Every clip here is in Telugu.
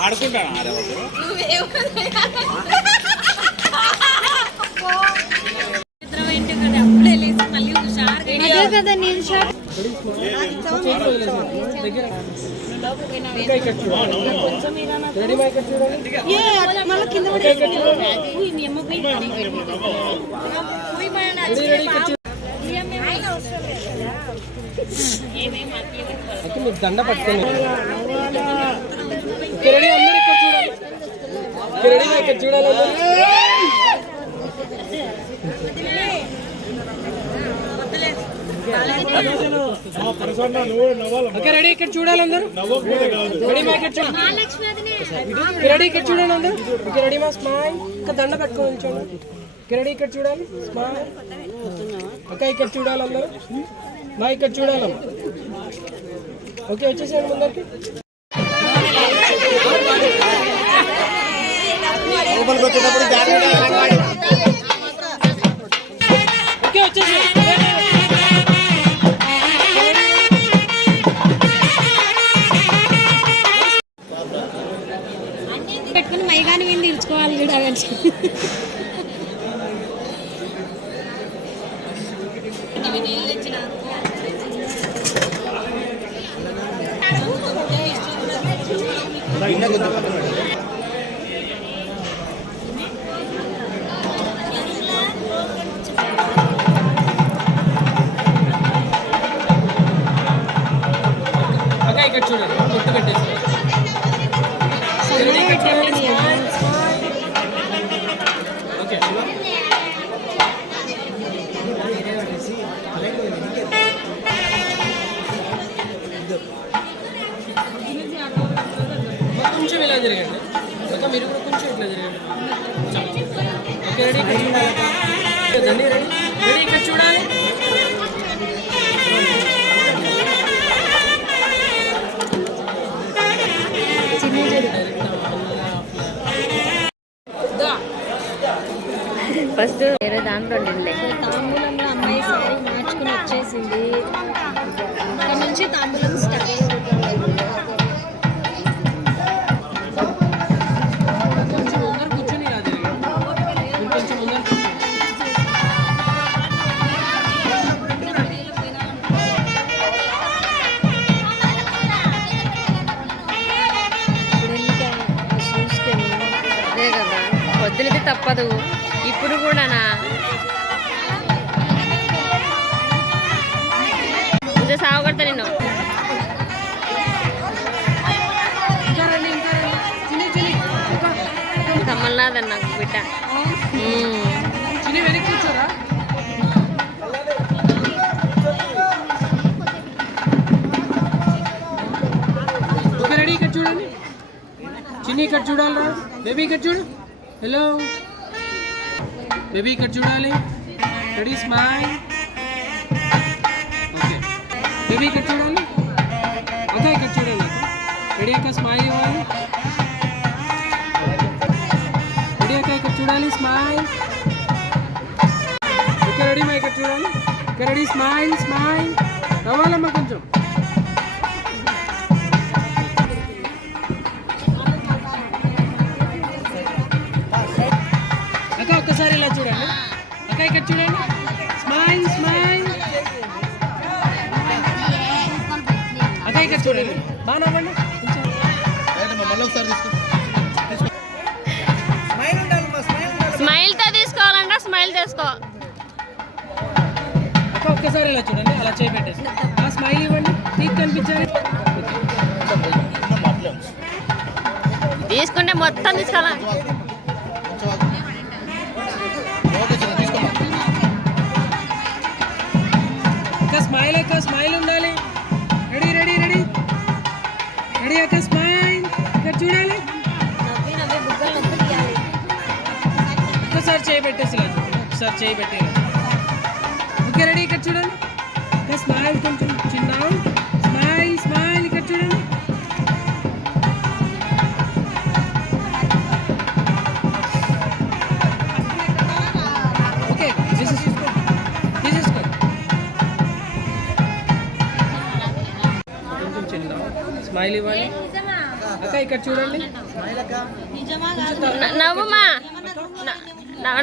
ఆడుకుంటాను కదా నేను షార్ట్ దండ పట్టుకుని ఇక్కడ చూడాలి రెడీ ఇక్కడ చూడాలి అందరూ రెడీ ఇక్కడ చూడాలి అందరూ రెడీ మా స్మైల్ ఇంకా దండ పట్టుకొని చూడండి రెడీ ఇక్కడ చూడాలి స్మైల్ ఓకే ఇక్కడ చూడాలి అందరూ మా ఇక్కడ చూడాలి ఓకే వచ్చేసాడు ముందరికి ఓకే వచ్చేసి పెట్టుకుని మైగాని విని నిలుచుకోవాలి చూడాలి ఇక్కడ చూడండి గుర్తు పెట్టేసి ఓకే కొంచెం ఇలా జరగండి ఇంకా మీరు కూడా కొంచెం ఇట్లా జరగండి ఓకే రెడీ ఇక్కడ చూడాలి రెడీ ఇక్కడ చూడాలి ఫస్ట్ వేరే దాంట్లో తాంబూలంలో అమ్మాయి సారీ మార్చుకుని వచ్చేసింది అక్కడ నుంచి తాంబూలం స్టార్ట్ అదే కదా వద్దులది తప్పదు ఇప్పుడు కూడానా ఇంకా సాగు కొడతా నిన్ను కమ్మల్లాదని నాకు బిడ్డ కూర్చోరా ఓకే రెడీ ఇక్కడ చూడండి చిన్ని ఇక్కడ చూడాలి బేబీ ఇక్కడ చూడు హలో బేబీ ఇక్కడ చూడాలి రెడీ స్మైల్ ఓకే బేబీ ఇక్కడ చూడాలి అక్క ఇక్కడ చూడండి రెడీ అక్క స్మైల్ ఇవ్వాలి రెడీ అక్క ఇక్కడ చూడాలి స్మైల్ ఓకే రెడీ మా ఇక్కడ చూడాలి ఇక్కడ రెడీ స్మైల్ స్మైల్ రావాలమ్మా కొంచెం ఒక్కసారి ఇలా చూడండి అక్క ఇక్కడ చూడండి స్మైల్ స్మైల్ అక్క ఇక్కడ చూడండి బాగా నవ్వండి స్మైల్ తో తీసుకోవాలంటే స్మైల్ తీసుకో అక్క ఒక్కసారి ఇలా చూడండి అలా చేయబెట్టేసి ఆ స్మైల్ ఇవ్వండి తీసి కనిపించాలి తీసుకుంటే మొత్తం తీసుకోవాలా అక్క స్మైల్ ఉండాలి రెడీ రెడీ రెడీ రెడీ అక్క స్మైల్ ఇక్కడ చూడాలి ఒక్కసారి చేయి పెట్టేసి ఒకసారి చేయి పెట్టేయాలి ఓకే రెడీ ఇక్కడ చూడండి అక్క స్మైల్ కొంచెం చిన్న స్మైల్ స్మైల్ ఇక్కడ చూడండి ఓకే తీసేసుకో స్మైల్ ఇవ్వాలి అక్క ఇక్కడ చూడండి. నవ్వుమా,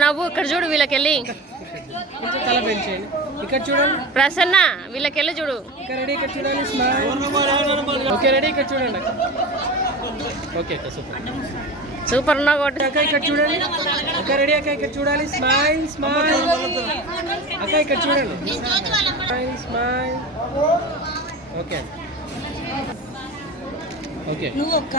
నవ్వు. ఇక్కడ చూడు, వీళ్ళకెళ్ళి కొంచెం తల పెంచేయండి. ఇక్కడ చూడండి. ప్రసన్న, వీళ్ళకెళ్ళి చూడు. ఓకే రెడీ, ఇక్కడ చూడాలి. స్మైల్. ఓకే రెడీ, ఇక్కడ చూడండి. ఓకే సూపర్ సూపర్ ఉన్నావు కొట్టు. అక్క ఇక్కడ చూడండి. అక్క రెడీ, అక్క ఇక్కడ చూడాలి. Smile smile. అక్క ఇక్కడ చూడండి. Smile smile. Okay okay. నువ్వు ఒక్క